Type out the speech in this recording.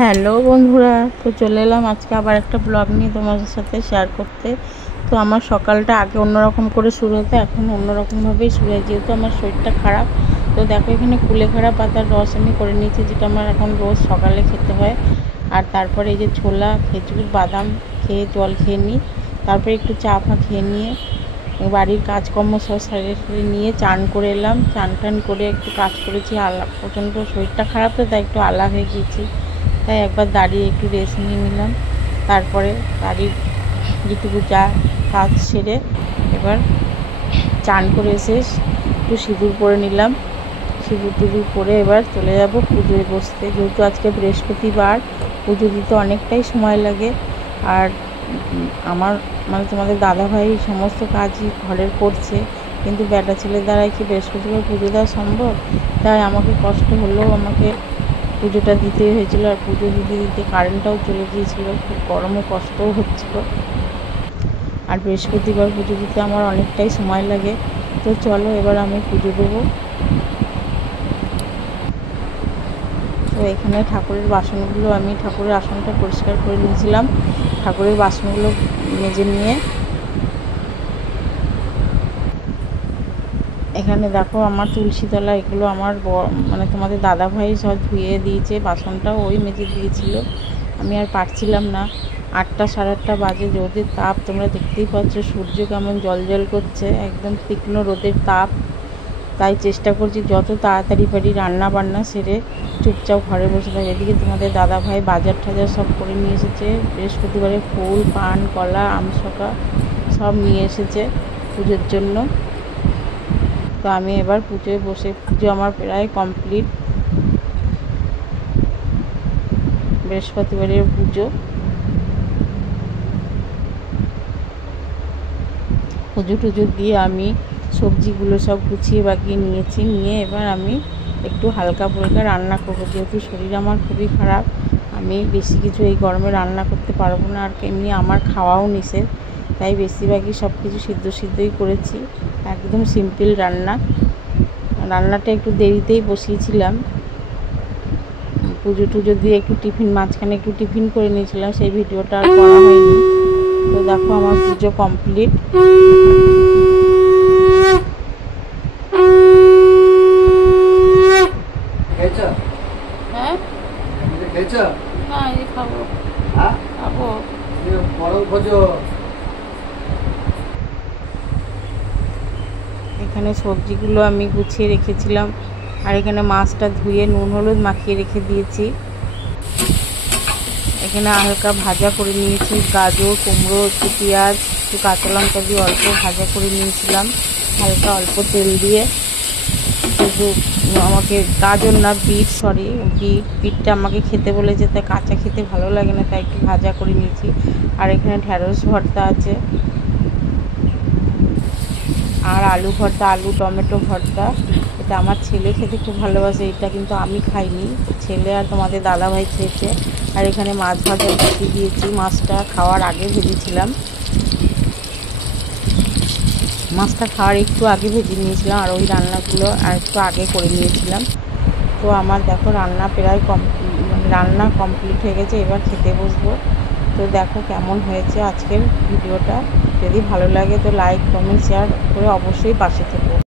Hello বন্ধুরা, তো চলে এলাম আজকে আবার একটা ব্লগ নিয়ে তোমাদের সাথে শেয়ার করতে। তো আমার সকালটা আগে অন্যরকম করে শুরু হতো, এখন অন্যরকমভাবেই শুরু হয়, যেহেতু আমার শরীরটা খারাপ। তো দেখো এখানে কুলেখাড়া পাতার রস আমি করে নিয়েছি, যেটা আমার এখন রোজ সকালে খেতে হয়। আর তারপরে এই যে ছোলা, খেজুর, বাদাম খেয়ে জল খেয়ে নিই, তারপরে একটু চা ফা খেয়ে নিয়ে বাড়ির কাজকর্ম সব সেরে নিয়ে চান করে এলাম। চান টান করে একটু কাজ করেছি, প্রচণ্ড শরীরটা খারাপ তো, তাই একটু আলা হয়ে গিয়েছি, তাই একবার দাঁড়িয়ে একটু রেস্ট নিয়ে নিলাম। তারপরে বাড়ির যেটুকু যা কাজ সেরে এবার চান করে এসে একটু সিঁদুর পরে নিলাম। সিঁদুর টিঁদুর পরে এবার চলে যাব পুজোয় বসতে, যেহেতু আজকে বৃহস্পতিবার, পুজো দিতে অনেকটাই সময় লাগে। আর আমার তোমাদের দাদাভাই সমস্ত কাজই ঘরের করছে, কিন্তু বেটা ছেলের দ্বারাই কি বৃহস্পতিবার পুজো দেওয়া সম্ভব? তাই আমাকে কষ্ট হলেও আমাকে পুজোটা দিতেই হয়েছিল। আর পুজো দিতে দিতে কারেন্টটাও চলে গিয়েছিলো, খুব গরমও কষ্টও হচ্ছিলো। আর বৃহস্পতিবার পুজো দিতে আমার অনেকটাই সময় লাগে। তো চলো এবার আমি পুজো দেবো। তো এখানে ঠাকুরের বাসনগুলো আমি ঠাকুরের আসনটা পরিষ্কার করে নিয়েছিলাম, ঠাকুরের বাসনগুলো মেজে নিয়ে এখানে দেখো আমার তুলসীতলা, এগুলো আমার তোমাদের দাদাভাই সব ধুয়ে দিয়েছে, বাসনটাও ওই মেজে দিয়েছিল। আমি আর পারছিলাম না। 8টা সাড়ে 8টা বাজে, রোদের তাপ তোমরা দেখতেই পাচ্ছ, সূর্য কেমন জল করছে, একদম তীক্ষ্ণ রোদের তাপ। তাই চেষ্টা করছি যত তাড়াতাড়ি পারি রান্না বান্না সেরে চুপচাপ ঘরে বসে থাকি। এদিকে তোমাদের দাদাভাই বাজার টাজার সব করে নিয়ে এসেছে, বৃহস্পতিবারে ফুল, পান, কলা, আমশকা সব নিয়ে এসেছে পুজোর জন্য। তো আমি এবার পুজোয় বসে, পুজো আমার প্রায় কমপ্লিট, বৃহস্পতিবারের পুজো। পুজো টুজো দিয়ে আমি সবজিগুলো সব গুছিয়ে বাগিয়ে নিয়েছি, নিয়ে এবার আমি একটু হালকা ফুলকা রান্না করবো, যেহেতু শরীর আমার খুবই খারাপ। আমি বেশি কিছু এই গরমে রান্না করতে পারবো না, আর এমনি আমার খাওয়াও নিষেধ, তাই বেশিরভাগই সব কিছু সিদ্ধই করেছি, একদম সিম্পল রান্নাটা একটু দেরিতেই বসিয়েছিলাম। পুজো টুজো দিয়ে একটু মাঝখানে একটু টিফিন করে নিয়েছিলাম, সেই ভিডিওটা আর করা হয়নি। তো দেখো আমার পুজো কমপ্লিট। এখানে সবজিগুলো আমি গুছিয়ে রেখেছিলাম, আর এখানে মাছটা ধুয়ে নুন হলুদ মাখিয়ে রেখে দিয়েছি। এখানে হালকা ভাজা করে নিয়েছি, গাজর, কুমড়ো, একটু পেঁয়াজ, একটু কাঁচা লঙ্কা দিয়ে অল্প ভাজা করে নিয়েছিলাম, হালকা অল্প তেল দিয়ে। শুধু আমাকে গাজর না, বিটটা আমাকে খেতে বলেছে, তাই কাঁচা খেতে ভালো লাগে না, তাই একটু ভাজা করে নিয়েছি। আর এখানে ঢ্যাঁড়স ভর্তা আছে, আর আলু ভর্তা, আলু টমেটো ভর্তা। এটা আমার ছেলে খেতে খুব ভালোবাসে, এটা কিন্তু আমি খাইনি, ছেলে আর তোমাদের দাদাভাই খেয়েছে। আর এখানে মাছ ভাজা বসিয়ে দিয়েছি, মাছটা খাওয়ার আগে ভেজেছিলাম, মাছটা খাওয়ার একটু আগে ভেজে নিয়েছিলাম, আর ওই রান্নাগুলো আর একটু আগে করে নিয়েছিলাম। তো আমার দেখো রান্না প্রায় রান্না কমপ্লিট হয়ে গেছে, এবার খেতে বসবো। তো দেখো কেমন হয়েছে আজকের ভিডিওটা। যদি ভালো লাগে তো লাইক, কমেন্ট, শেয়ার করে অবশ্যই পাশে থেকো।